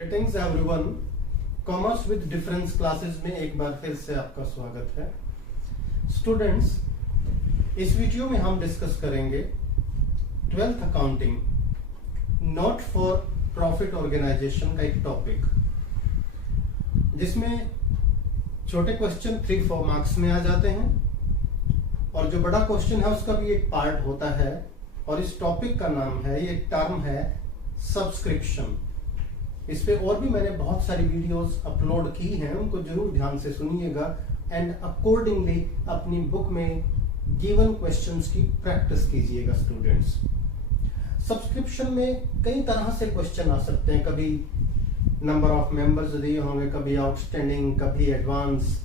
Greetings everyone, commerce with difference classes में एक बार फिर से आपका स्वागत है। स्टूडेंट्स, इस वीडियो में हम डिस्कस करेंगे 12th accounting not for profit organisation का एक टॉपिक, जिसमें छोटे क्वेश्चन 3-4 मार्क्स में आ जाते हैं और जो बड़ा क्वेश्चन है उसका भी एक पार्ट होता है। और इस टॉपिक का नाम है, ये टर्म है सब्सक्रिप्शन। इस पे और भी मैंने बहुत सारी वीडियोस अपलोड की हैं, उनको जरूर ध्यान से सुनिएगा एंड अकॉर्डिंगली अपनी बुक में गिवन क्वेश्चंस की प्रैक्टिस कीजिएगा। स्टूडेंट्स, सब्सक्रिप्शन में कई तरह से क्वेश्चन आ सकते हैं। कभी नंबर ऑफ मेंबर्स दिए होंगे, कभी आउटस्टैंडिंग, कभी एडवांस,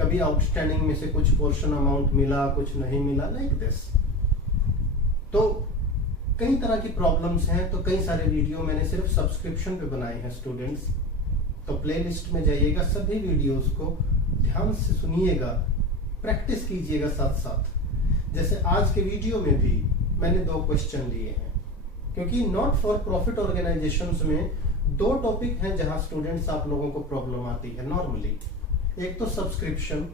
कभी आउटस्टैंडिंग में से कुछ पोर्शन अमाउंट मिला, कुछ नहीं मिला, लाइक दिस। तो कई तरह की प्रॉब्लम्स हैं, तो कई सारे वीडियो मैंने सिर्फ सब्सक्रिप्शन पे बनाए हैं। स्टूडेंट्स, तो प्लेलिस्ट में जाइएगा, सभी वीडियोस को ध्यान से सुनिएगा, प्रैक्टिस कीजिएगा साथ साथ। जैसे आज के वीडियो में भी मैंने 2 क्वेश्चन लिए हैं, क्योंकि नॉट फॉर प्रॉफिट ऑर्गेनाइजेशंस में 2 टॉपिक हैं जहां स्टूडेंट्स आप लोगों को प्रॉब्लम आती है नॉर्मली। एक तो सब्सक्रिप्शन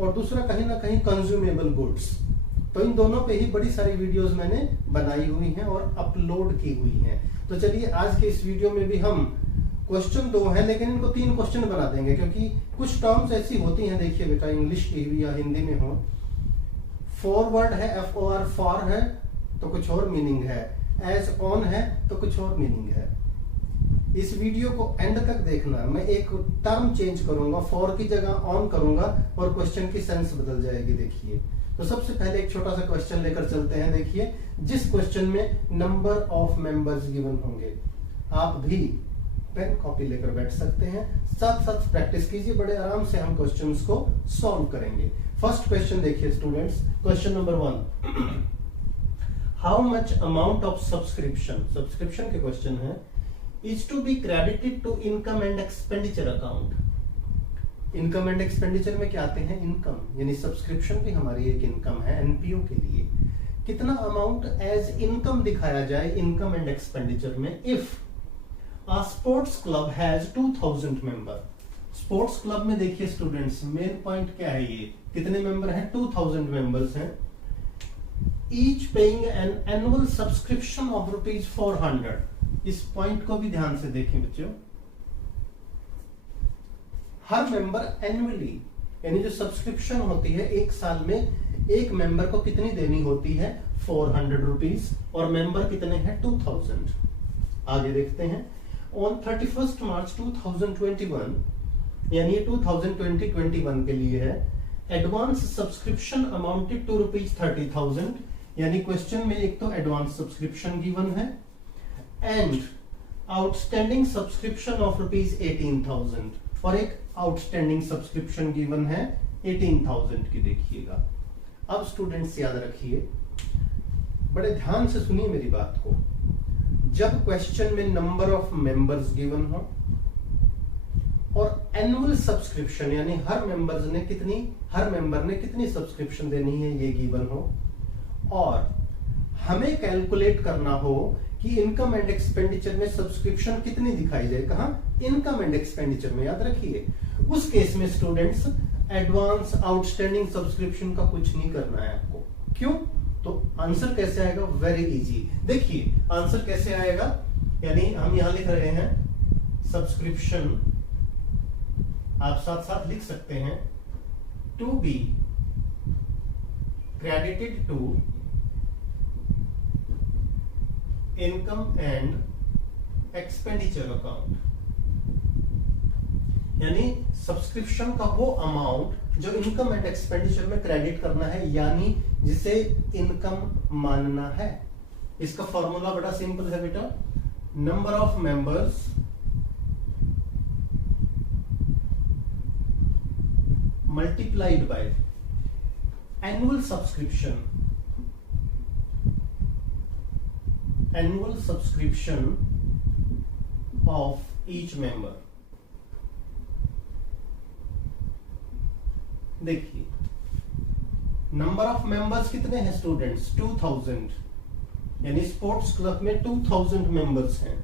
और दूसरा कहीं ना कहीं कंज्यूमेबल गुड्स। तो इन दोनों पे ही बड़ी सारी वीडियोस मैंने बनाई हुई हैं और अपलोड की हुई हैं। तो चलिए आज के इस वीडियो में भी हम क्वेश्चन 2 हैं, लेकिन इनको 3 क्वेश्चन बना देंगे, क्योंकि कुछ टर्म्स ऐसी होती हैं। देखिए बेटा, इंग्लिश की भी या हिंदी में हो, फॉरवर्ड है, FOR फॉर है तो कुछ और मीनिंग है, एज ऑन है तो कुछ और मीनिंग है। इस वीडियो को एंड तक देखना। मैं एक टर्म चेंज करूंगा, फॉर की जगह ऑन करूंगा और क्वेश्चन की सेंस बदल जाएगी। देखिए, तो सबसे पहले एक छोटा सा क्वेश्चन लेकर चलते हैं। देखिए, जिस क्वेश्चन में नंबर ऑफ मेंबर्स गिवन होंगे, आप भी पेन कॉपी लेकर बैठ सकते हैं, साथ साथ प्रैक्टिस कीजिए, बड़े आराम से हम क्वेश्चंस को सॉल्व करेंगे। फर्स्ट क्वेश्चन देखिए students, question number 1, how much amount of subscription के क्वेश्चन है, is to be credited to income and expenditure account. Income and expenditure में क्या आते हैं? इनकम, यानी सब्सक्रिप्शन भी हमारी एक इनकम है एनपीओ के लिए। कितना अमाउंट एज इनकम दिखाया जाए इनकम एंड एक्सपेंडिचर में? If a sports club has 2000 member. Sports club में देखिए स्टूडेंट्स, मेन पॉइंट क्या है, ये कितने मेंबर हैं? 2000 मेंबर्स हैं। Each paying an annual subscription of ₹400। इस पॉइंट को भी ध्यान से देखें बच्चों। हर मेंबर एनुअली, यानी जो सब्सक्रिप्शन होती है एक साल में एक मेंबर को कितनी देनी होती है? 400 रुपीज। और मेंबर कितने हैं? 2000। आगे देखते हैं। ऑन 31 मार्च 2021, यानी 2020-21 के लिए है, एडवांस सब्सक्रिप्शन अमाउंटेड टू ₹30,000। यानी क्वेश्चन में एक तो एडवांस सब्सक्रिप्शन गिवन है एंड आउटस्टैंडिंग सब्सक्रिप्शन ऑफ ₹18,000, और एक आउटस्टैंडिंग सब्सक्रिप्शन गिवन है 18,000 की। देखिएगा, अब स्टूडेंट्स याद रखिए, बड़े ध्यान से सुनिए मेरी बात को। जब क्वेश्चन में नंबर ऑफ मेंबर्स गिवन हो और एनुअल सब्सक्रिप्शन, यानी हर मेंबर ने कितनी सब्सक्रिप्शन देनी है ये गिवन हो, और हमें कैलकुलेट करना हो कि इनकम एंड एक्सपेंडिचर में सब्सक्रिप्शन कितनी दिखाई जाए, कहां? इनकम एंड एक्सपेंडिचर में। याद रखिए, उस केस में स्टूडेंट्स एडवांस आउटस्टैंडिंग सब्सक्रिप्शन का कुछ नहीं करना है आपको। क्यों? तो आंसर कैसे आएगा? Very easy. देखिए आंसर कैसे आएगा, यानी हम यहां लिख रहे हैं सब्सक्रिप्शन, आप साथ साथ लिख सकते हैं to be credited to income and expenditure account. यानी सब्सक्रिप्शन का वो अमाउंट जो इनकम एंड एक्सपेंडिचर में क्रेडिट करना है, यानी जिसे इनकम मानना है। इसका फॉर्मूला बड़ा सिंपल है बेटा, number of members multiplied by annual subscription of each member. देखिए, नंबर ऑफ मेंबर्स कितने हैं स्टूडेंट्स? 2000, यानी स्पोर्ट्स क्लब में 2000 मेंबर्स हैं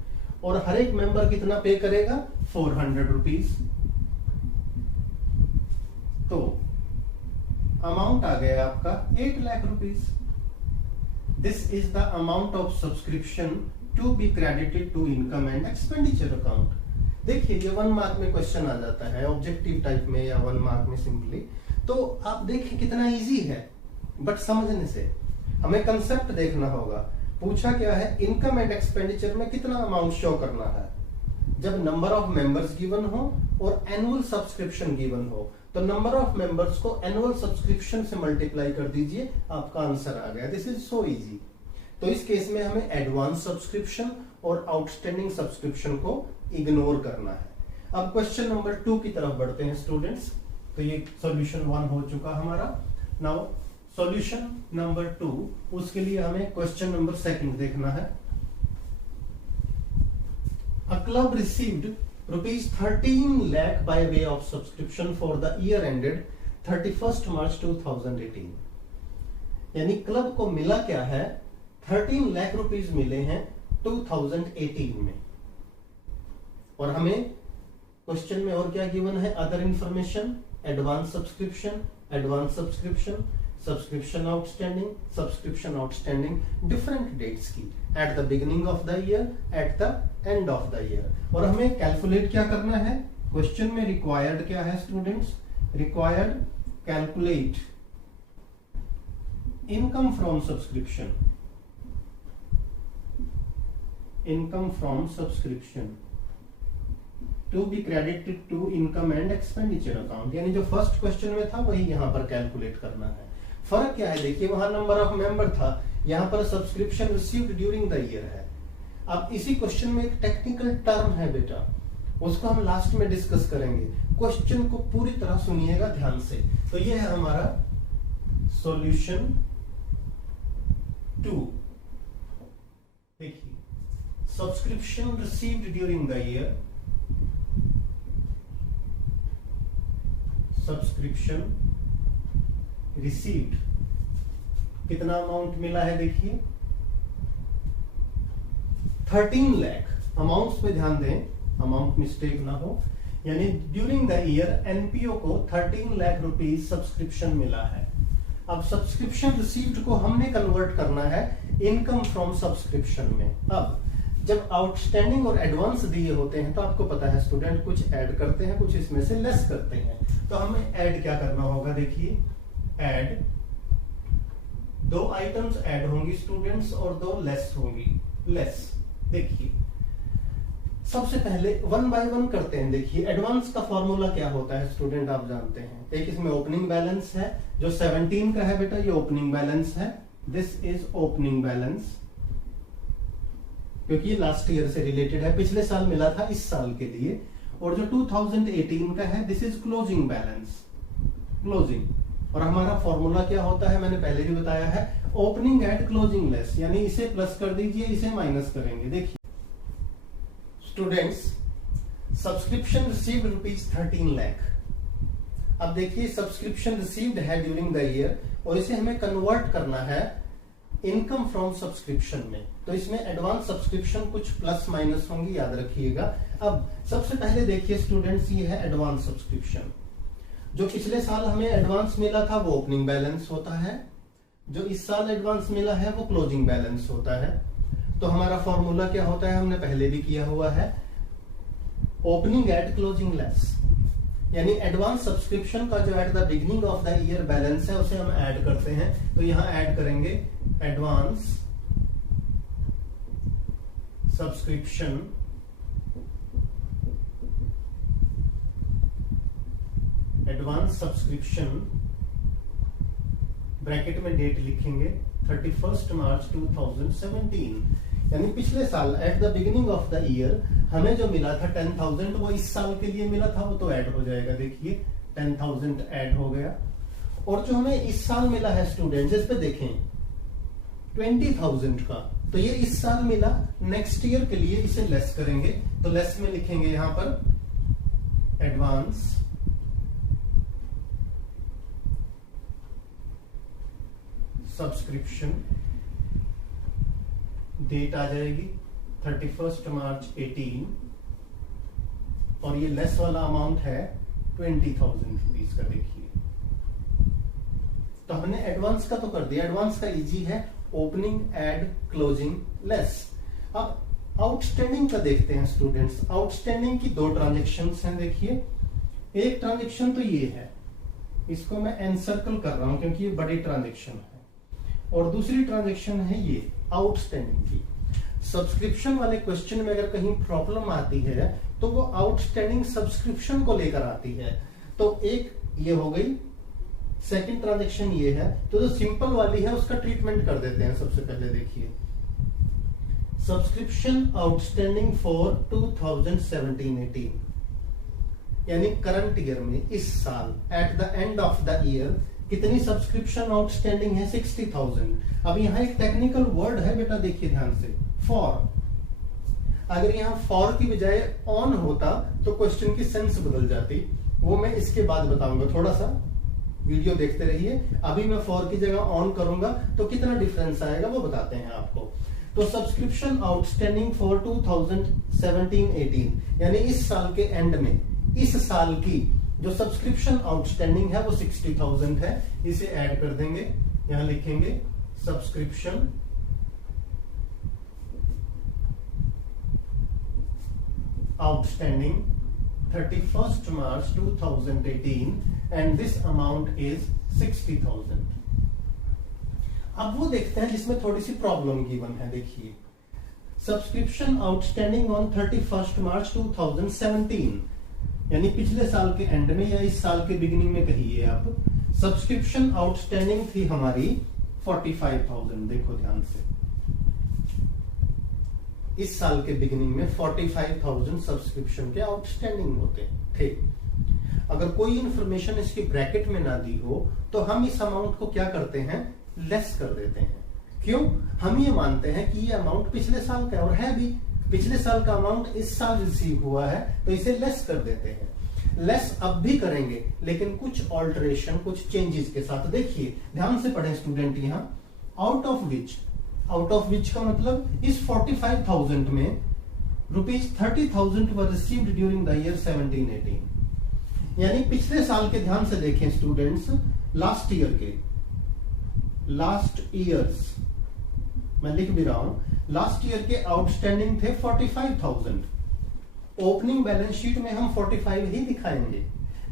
और हर एक मेंबर कितना पे करेगा, 400 रुपीज। तो अमाउंट आ गया आपका 8 lakh rupees. This is the amount of subscription to be credited to income and expenditure account. देखिए ये 1 मार्क में क्वेश्चन आ जाता है, ऑब्जेक्टिव टाइप में या 1 मार्क में सिंपली। तो आप देखिए कितना इजी है, बट समझने से हमें कंसेप्ट देखना होगा। पूछा क्या है, इनकम एंड एक्सपेंडिचर में कितना अमाउंट शो करना है। जब नंबर ऑफ मेंबर्स गिवन हो और एनुअल सब्सक्रिप्शन गिवन हो, तो नंबर ऑफ मेंबर्स को एनुअल सब्सक्रिप्शन से मल्टीप्लाई कर दीजिए, आपका आंसर आ गया। This is so easy. तो इस केस में हमें एडवांस सब्सक्रिप्शन और आउटस्टैंडिंग सब्सक्रिप्शन को इग्नोर करना है। अब क्वेश्चन नंबर 2 की तरफ बढ़ते हैं स्टूडेंट्स। तो ये सॉल्यूशन 1 हो चुका हमारा। नाउ सॉल्यूशन नंबर 2, उसके लिए हमें क्वेश्चन नंबर 2 देखना है। A club received rupees 13 lakh by way of subscription for the year ended 31st March 2018। यानी क्लब को मिला क्या है, 13 लाख रुपीज मिले हैं 2018 में। और हमें क्वेश्चन में और क्या गिवन है, other information, advance subscription, advance subscription, subscription outstanding, different dates की, at the beginning of the year, at the end of the year. और हमें कैलकुलेट क्या करना है, क्वेश्चन में रिक्वायर्ड क्या है students, required calculate income from subscription, income from subscription to be credited to income and expenditure account. यानी जो फर्स्ट क्वेश्चन में था वही यहां पर कैलकुलेट करना है। फर्क क्या है, देखिए वहां नंबर ऑफ मेंबर था, यहां पर subscription received during the year है। अब इसी क्वेश्चन में एक टेक्निकल टर्म है बेटा, उसको हम लास्ट में डिस्कस करेंगे। क्वेश्चन को पूरी तरह सुनिएगा ध्यान से। तो ये है हमारा सॉल्यूशन 2। देखिए, subscription received during the year, subscription received, कितना अमाउंट मिला है देखिए 13 लाख। अमाउंट्स पे ध्यान दें, अमाउंट मिस्टेक ना हो। यानी ड्यूरिंग द ईयर एनपीओ को 13 लाख रुपीज सब्सक्रिप्शन मिला है। अब सब्सक्रिप्शन रिसीव्ड को हमने कन्वर्ट करना है इनकम फ्रॉम सब्सक्रिप्शन में। अब जब आउटस्टैंडिंग और एडवांस दिए होते हैं तो आपको पता है स्टूडेंट, कुछ ऐड करते हैं, कुछ इसमें से लेस करते हैं। तो हमें ऐड क्या करना होगा, देखिए ऐड, 2 आइटम्स ऐड होंगी स्टूडेंट्स और 2 लेस होंगी, लेस। देखिए सबसे पहले 1 बाय 1 करते हैं। देखिए एडवांस का फॉर्मूला क्या होता है स्टूडेंट, आप जानते हैं। एक इसमें ओपनिंग बैलेंस है जो 17 का है बेटा, ये ओपनिंग बैलेंस है। दिस इज ओपनिंग बैलेंस, क्योंकि ये लास्ट ईयर से रिलेटेड है, पिछले साल मिला था इस साल के लिए। और जो 2018 का है, this is closing balance, closing. और हमारा फॉर्मूला क्या होता है, मैंने पहले भी बताया है, ओपनिंग एट क्लोजिंग लेस। यानी इसे प्लस कर दीजिए, इसे माइनस करेंगे। देखिए students, subscription received rupees 13 lakh. अब देखिए सब्सक्रिप्शन रिसीव्ड है ड्यूरिंग द ईयर और इसे हमें कन्वर्ट करना है इनकम फ्रॉम सब्सक्रिप्शन में। तो इसमें एडवांस सब्सक्रिप्शन कुछ प्लस माइनस होंगी, याद रखिएगा। अब सबसे पहले देखिए स्टूडेंट्स, ये है एडवांस सब्सक्रिप्शन। जो पिछले साल हमें एडवांस मिला था वो ओपनिंग बैलेंस होता है, जो इस साल एडवांस मिला है वो क्लोजिंग बैलेंस होता है। तो हमारा फॉर्मूला क्या होता है, हमने पहले भी किया हुआ है, ओपनिंग एट क्लोजिंग लेस। यानी एडवांस सब्सक्रिप्शन का जो eight the beginning of the year balance है उसे हम ऐड करते हैं। तो यहां ऐड करेंगे एडवांस सब्सक्रिप्शन ब्रैकेट में डेट लिखेंगे 31 मार्च 2017। यानी पिछले साल eight the beginning of the year हमें जो मिला था 10,000, वो इस साल के लिए मिला था, वो तो ऐड हो जाएगा। देखिए 10,000 ऐड हो गया। और जो हमें इस साल मिला है स्टूडेंट्स, इस पे देखें 20,000 का, तो ये इस साल मिला, नेक्स्ट ईयर के लिए इसे लेस करेंगे। तो लेस में लिखेंगे यहां पर एडवांस सब्सक्रिप्शन, डेट आ जाएगी 31 मार्च 18 और ये लेस वाला अमाउंट है 20,000 रुपीज का। देखिए तो हमने एडवांस का तो कर दिया, एडवांस का इजी है, ओपनिंग, एड, क्लोजिंग, लेस। अब आउटस्टैंडिंग का देखते हैं स्टूडेंट्स। आउटस्टैंडिंग की दो ट्रांजेक्शन्स हैं। देखिए एक ट्रांजेक्शन तो ये है, इसको मैं एनसर्कल कर रहा हूं क्योंकि ये बड़ी ट्रांजेक्शन है, और दूसरी ट्रांजेक्शन है ये आउटस्टैंडिंग की। सब्सक्रिप्शन वाले क्वेश्चन में अगर कहीं प्रॉब्लम आती है तो वो आउटस्टैंडिंग सब्सक्रिप्शन को लेकर आती है। तो एक ये हो गई, सेकंड ट्रांजेक्शन ये है। तो जो सिंपल वाली है उसका ट्रीटमेंट कर देते हैं। सबसे पहले देखिए सब्सक्रिप्शन आउटस्टैंडिंग फॉर 2017-18, यानी करंट ईयर में, इस साल, eight the end of the year कितनी सब्सक्रिप्शन आउटस्टैंडिंग है? 60,000। अब यहां एक टेक्निकल वर्ड है बेटा, देखिए ध्यान से, फॉर। अगर यहां फॉर की बजाय ऑन होता तो क्वेश्चन की सेंस बदल जाती, वो मैं इसके बाद बताऊंगा। थोड़ा सा वीडियो देखते रहिए। अभी मैं फॉर की जगह ऑन करूंगा तो कितना डिफरेंस आएगा वो बताते हैं आपको। तो सब्सक्रिप्शन आउटस्टैंडिंग फॉर 2017-18, यानी इस साल के एंड में, इस साल की जो सब्सक्रिप्शन आउटस्टैंडिंग है वो 60,000 है। इसे ऐड कर देंगे, यहां लिखेंगे subscription outstanding 31st March 2018 and this amount is 60,000। अब वो देखते हैं जिसमें थोड़ी सी प्रॉब्लम गिवन है। देखिए subscription outstanding on 31st March 2017, यानी पिछले साल के एंड में या इस साल के बिगिनिंग में कहिए आप, सब्सक्रिप्शन आउटस्टैंडिंग थी हमारी 45,000। देखो ध्यान से, इस साल के बिगिनिंग में 45,000 सब्सक्रिप्शन के आउटस्टैंडिंग होते थे। अगर कोई इंफॉर्मेशन इसकी ब्रैकेट में ना दी हो तो हम इस अमाउंट को क्या करते हैं? लेस कर देते हैं। क्यों? हम ये मानते हैं कि ये अमाउंट पिछले साल का है, और है भी। पिछले साल का अमाउंट इस साल रिसीव हुआ है तो इसे लेस कर देते हैं। लेस अब भी करेंगे लेकिन कुछ ऑल्टरेशन, कुछ चेंजेस के साथ। देखिए ध्यान से पढ़ें स्टूडेंट, यहां आउट ऑफ विच का मतलब इस 45,000 में ₹30,000 वर रिसीव्ड ड्यूरिंग द ईयर 17-18, यानी पिछले साल के, ध्यान से देखें स्टूडेंट्स, लास्ट ईयर्स मैं लिख भी रहा हूं, लास्ट ईयर के आउटस्टैंडिंग थे 45,000। ओपनिंग बैलेंस शीट में हम 45 ही दिखाएंगे,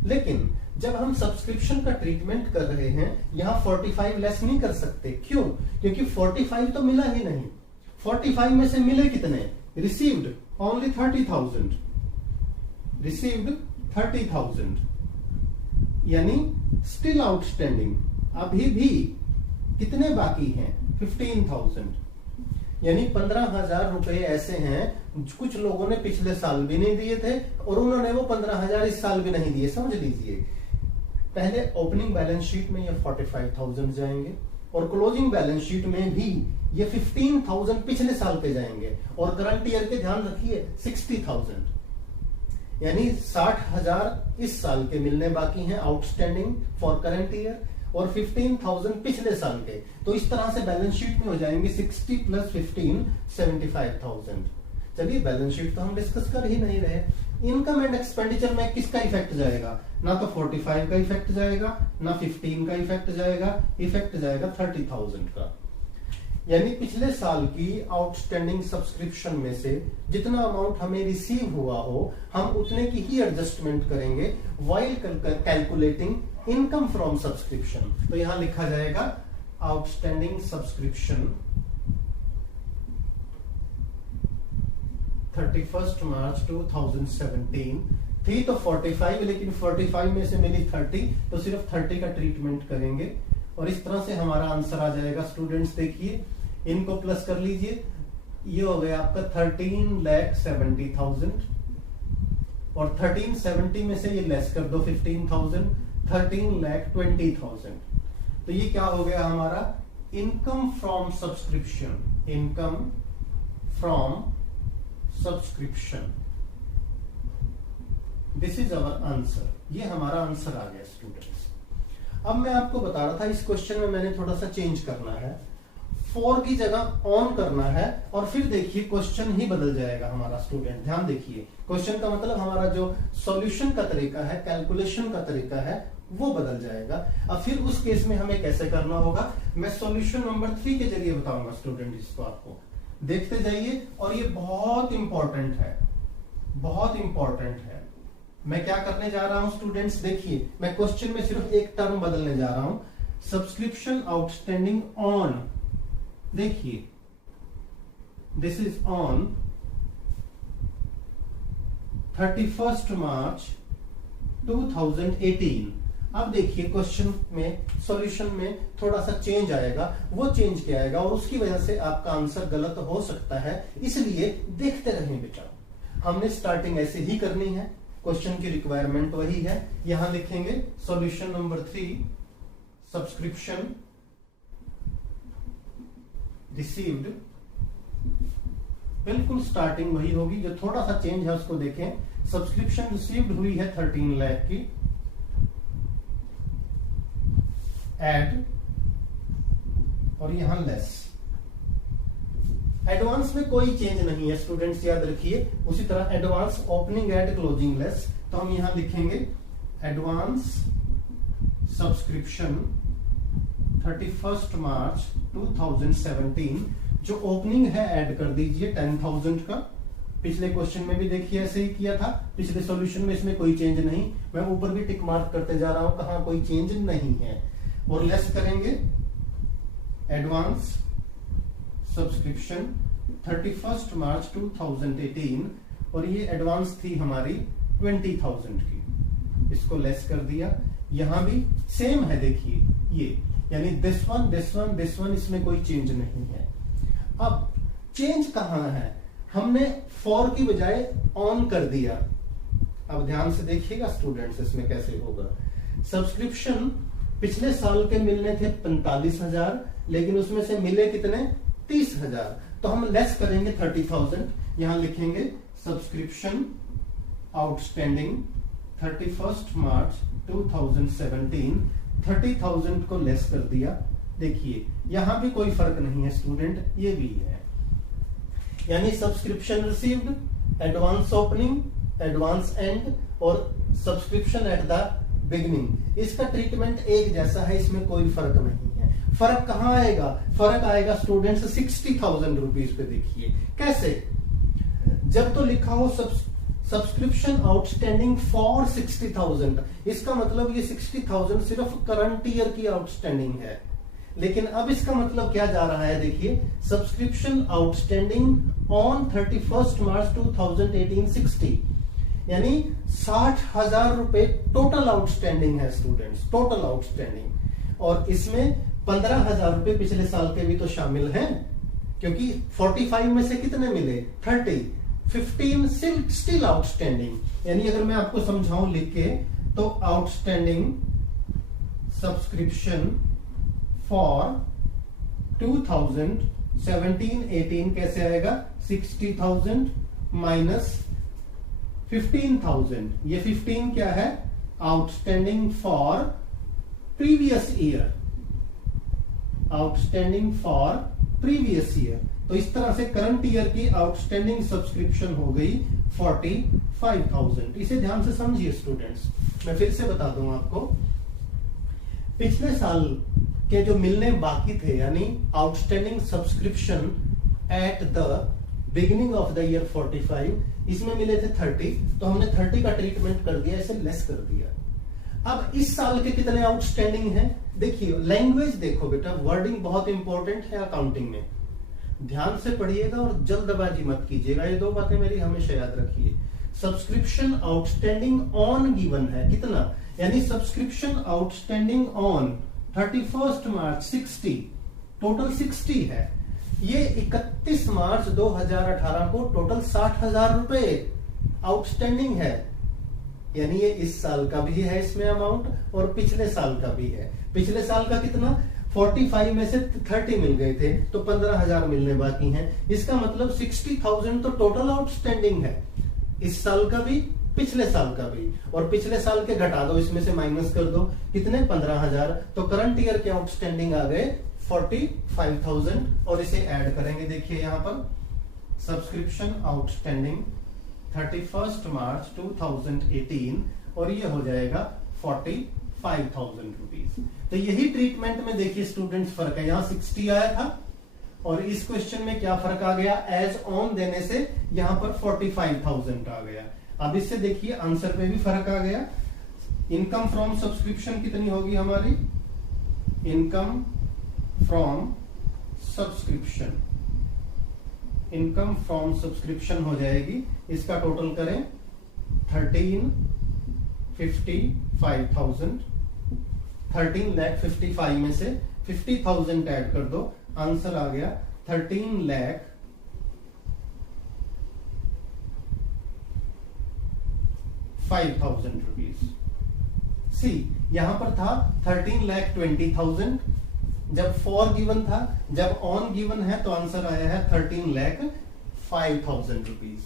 लेकिन जब हम सब्सक्रिप्शन का ट्रीटमेंट कर रहे हैं यहां 45 लेस नहीं कर सकते। क्यों? क्योंकि 45 तो मिला ही नहीं। 45 में से मिले कितने? रिसीव्ड ओनली 30,000, रिसीव्ड 30,000, यानी स्टिल आउटस्टैंडिंग अभी भी कितने बाकी हैं? 15,000, यानी 15,000 रुपए ऐसे हैं कुछ लोगों ने पिछले साल भी नहीं दिए थे और उन्होंने वो 15,000 इस साल भी नहीं दिए। समझ लीजिए, पहले ओपनिंग बैलेंस शीट में ये 45,000 जाएंगे और क्लोजिंग बैलेंस शीट में भी ये 15,000 पिछले साल पे जाएंगे, और करंट ईयर के ध्यान रखिए 60,000, यानी 60,000 इस साल के मिलने बाकी हैं आउटस्टैंडिंग फॉर करंट ईयर, और 15,000 पिछले साल के। तो इस तरह से बैलेंस शीट में हो जाएंगे 60 + 15 75,000। चलिए बैलेंस शीट तो हम डिस्कस कर ही नहीं रहे। इनकम एंड एक्सपेंडिचर में किसका इफेक्ट जाएगा? ना तो 45 का इफेक्ट जाएगा, ना 15 का इफेक्ट जाएगा, इफेक्ट जाएगा 30,000 का। यानी पिछले साल की आउटस्टैंडिंग सब्सक्रिप्शन में से जितना अमाउंट हमें रिसीव हुआ हो हम उतने की ही एडजस्टमेंट करेंगे while calculating income from subscription. तो यहां लिखा जाएगा आउटस्टैंडिंग सब्सक्रिप्शन 31 मार्च 2017 थी तो 45, लेकिन 45 में से मिली 30, तो सिर्फ 30 का ट्रीटमेंट करेंगे और इस तरह से हमारा आंसर आ जाएगा। स्टूडेंट्स देखिए, इनको प्लस कर लीजिए, ये हो गया आपका 13,70,000 और 1370 में से ये लेस कर दो 15,000, 13,20,000। तो ये क्या हो गया हमारा? Income from subscription, income from subscription. This is our answer. ये हमारा आंसर आ गया स्टूडेंट्स। अब मैं आपको बता रहा था इस क्वेश्चन में मैंने थोड़ा सा चेंज करना है। फॉर की जगह ऑन करना है और फिर देखिए क्वेश्चन ही बदल जाएगा हमारा। स्टूडेंट ध्यान देखिए, क्वेश्चन का मतलब हमारा जो सॉल्यूशन का तरीका है, कैलकुलेशन का तरीका है, वो बदल जाएगा। अब फिर उस केस में हमें कैसे करना होगा, मैं सॉल्यूशन नंबर 3 के जरिए बताऊंगा स्टूडेंट इसको, आपको देखते जाइए। और ये बहुत इंपॉर्टेंट है, बहुत इंपॉर्टेंट है। मैं क्या करने जा रहा हूं स्टूडेंट्स, देखिए मैं क्वेश्चन में सिर्फ एक टर्म बदलने जा रहा हूं, सब्सक्रिप्शन आउटस्टैंडिंग ऑन, देखिए दिस इज ऑन 31 मार्च 2018। अब देखिए क्वेश्चन में, सॉल्यूशन में थोड़ा सा चेंज आएगा, वो चेंज क्या आएगा और उसकी वजह से आपका आंसर गलत हो सकता है, इसलिए देखते रहें बेटा। हमने स्टार्टिंग ऐसे ही करनी है, क्वेश्चन की रिक्वायरमेंट वही है। यहां लिखेंगे सॉल्यूशन नंबर 3, सब्सक्रिप्शन रिसीव्ड, बिल्कुल स्टार्टिंग वही होगी, जो थोड़ा सा चेंज है उसको देखें। सब्सक्रिप्शन रिसीव्ड हुई है 13 लाख की, एड और यहां लेस। एडवांस में कोई चेंज नहीं है स्टूडेंट्स, याद रखिए। उसी तरह advance opening add closing less, तो हम यहां लिखेंगे एडवांस सब्सक्रिप्शन 31 मार्च 2017। जो ओपनिंग है ऐड कर दीजिए 10,000 का। पिछले क्वेश्चन में भी देखिए ऐसे ही किया था, पिछले सॉल्यूशन में इसमें कोई चेंज नहीं। मैं ऊपर भी टिक मार्क करते जा रहा हूं, कहां कोई चेंज नहीं है। और लेस करेंगे एडवांस सब्सक्रिप्शन 31 मार्च 2018, और ये एडवांस थी हमारी 20,000 की, इसको लेस कर दिया। यहां भी सेम है, देखिए ये, यानी this one this one this one, इसमें कोई चेंज नहीं है। अब चेंज कहां है, हमने फॉर की बजाय ऑन कर दिया। अब ध्यान से देखिएगा स्टूडेंट्स, इसमें कैसे होगा। सब्सक्रिप्शन पिछले साल के मिलने थे 45,000, लेकिन उसमें से मिले कितने, 30,000, तो हम लेस करेंगे 30,000। यहां लिखेंगे सब्सक्रिप्शन आउटस्टैंडिंग 31 मार्च 2017, 30,000 को लेस कर दिया। देखिए यहां भी कोई फर्क नहीं है स्टूडेंट, ये भी है। यानी subscription received, advance opening, advance and और सब्सक्रिप्शन एट द बिगिनिंग, इसका ट्रीटमेंट एक जैसा है, इसमें कोई फर्क नहीं है। फर्क कहां आएगा, फर्क आएगा स्टूडेंट्स 60,000 रुपीज पे। देखिए कैसे, जब तो लिखा हो सब्सक्रिप्शन आउटस्टैंडिंग फॉर 60,000, इसका मतलब ये 60,000 सिर्फ करंट ईयर की आउटस्टैंडिंग है। लेकिन अब इसका मतलब क्या जा रहा है, देखिए सब्सक्रिप्शन आउटस्टैंडिंग ऑन 31 मार्च 2018 60, यानी 60,000 रुपए टोटल आउटस्टैंडिंग है स्टूडेंट्स, टोटल आउटस्टैंडिंग। और इसमें 15,000 रुपए पिछले साल के भी तो शामिल हैं, क्योंकि 45 में से कितने मिले, 30, 15 स्टिल आउटस्टैंडिंग। यानी अगर मैं आपको समझाऊं लिख के, तो आउटस्टैंडिंग सब्सक्रिप्शन फॉर 2017-18 कैसे आएगा, 60,000 माइनस 15,000, ये 15 क्या है, outstanding for previous year, outstanding for previous year. तो इस तरह से करंट ईयर की आउटस्टैंडिंग सब्सक्रिप्शन हो गई 45,000। इसे ध्यान से समझिए स्टूडेंट्स, मैं फिर से बता दूं आपको। पिछले साल के जो मिलने बाकी थे, यानी outstanding subscription eight the beginning of the year 45, इसमें मिले थे 30, तो हमने 30 का ट्रीटमेंट कर दिया, इसे लेस कर दिया। अब इस साल के कितने आउटस्टैंडिंग हैं, देखिए लैंग्वेज देखो बेटा, वर्डिंग बहुत इंपॉर्टेंट है अकाउंटिंग में, ध्यान से पढ़िएगा और जल्दबाजी मत कीजिएगा। ये दो बातें मेरी हमेशा याद रखिए। सब्सक्रिप्शन आउटस्टैंडिंग ऑन गिवन है कितना, यानी subscription outstanding on 31 March 60, total 60 है। ये 31 मार्च 2018 को टोटल 60,000 रुपए आउटस्टैंडिंग है, यानी ये इस साल का भी है इसमें अमाउंट और पिछले साल का भी है। पिछले साल का कितना, 45 में से 30 मिल गए थे, तो 15,000 मिलने बाकी हैं। इसका मतलब 60,000 तो टोटल आउटस्टैंडिंग है, इस साल का भी पिछले साल का भी, और पिछले साल के घटा दो, इसमें से माइनस कर दो, कितने, 15,000। तो करंट ईयर के आउटस्टैंडिंग आ गए 45,000 और इसे ऐड करेंगे। देखिए यहां पर सब्सक्रिप्शन आउटस्टैंडिंग 31 मार्च 2018 और ये हो जाएगा 45,000 रुपीज। तो यही ट्रीटमेंट में देखिए स्टूडेंट्स फर्क है, यहां 60 आया था और इस क्वेश्चन में क्या फर्क आ गया, एज ऑन देने से यहां पर 45,000 आ गया। अब इससे देखिए आंसर पे भी फर्क आ गया। इनकम फ्रॉम सब्सक्रिप्शन कितनी होगी हमारी, income from subscription, income from subscription हो जाएगी, इसका टोटल करें 13,55,000, 13,55,000 में से 50,000 ऐड कर दो, आंसर आ गया 13,05,000 रुपीज। सी यहां पर था 13,20,000 जब फॉर गिवन था, जब ऑन गिवन है तो आंसर आया है 13,05,000 रुपीज।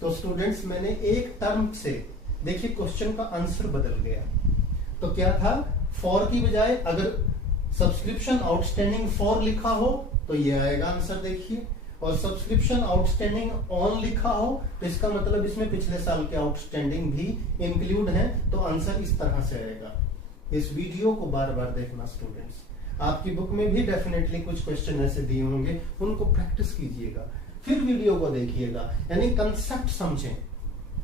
तो स्टूडेंट्स मैंने एक टर्म से देखिए क्वेश्चन का आंसर बदल गया। तो क्या था, फॉर की बजाय अगर सब्सक्रिप्शन आउटस्टैंडिंग फॉर लिखा हो तो ये आएगा आंसर देखिए, और सब्सक्रिप्शन आउटस्टैंडिंग ऑन लिखा हो तो इसका मतलब इसमें पिछले साल के आउटस्टैंडिंग भी इंक्लूड है, तो आंसर इस तरह से आएगा। इस वीडियो को बार बार देखना स्टूडेंट्स, आपकी बुक में भी डेफिनेटली कुछ क्वेश्चन ऐसे दिए होंगे, उनको प्रैक्टिस कीजिएगा, फिर वीडियो को देखिएगा, यानी कंसेप्ट समझें।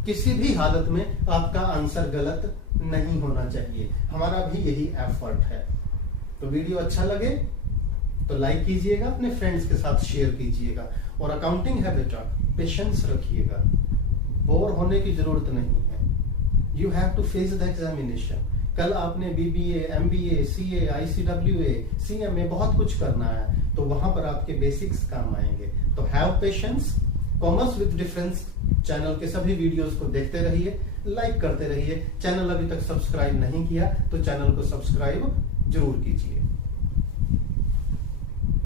किसी भी हालत में आपका आंसर गलत नहीं होना चाहिए, हमारा भी यही एफर्ट है। तो वीडियो अच्छा लगे तो लाइक कीजिएगा, अपने फ्रेंड्स के साथ शेयर कीजिएगा, और अकाउंटिंग है बेटा, पेशेंस रखिएगा, बोर होने की जरूरत नहीं है। You have to face the examination. कल आपने BBA, MBA, CA, ICWA, CMA बहुत कुछ करना है, तो वहां पर आपके बेसिक्स काम आएंगे। तो have patience. Commerce with difference channel के सभी वीडियोस को देखते रहिए, लाइक करते रहिए। चैनल अभी तक सब्सक्राइब नहीं किया तो चैनल को सब्सक्राइब जरूर कीजिए।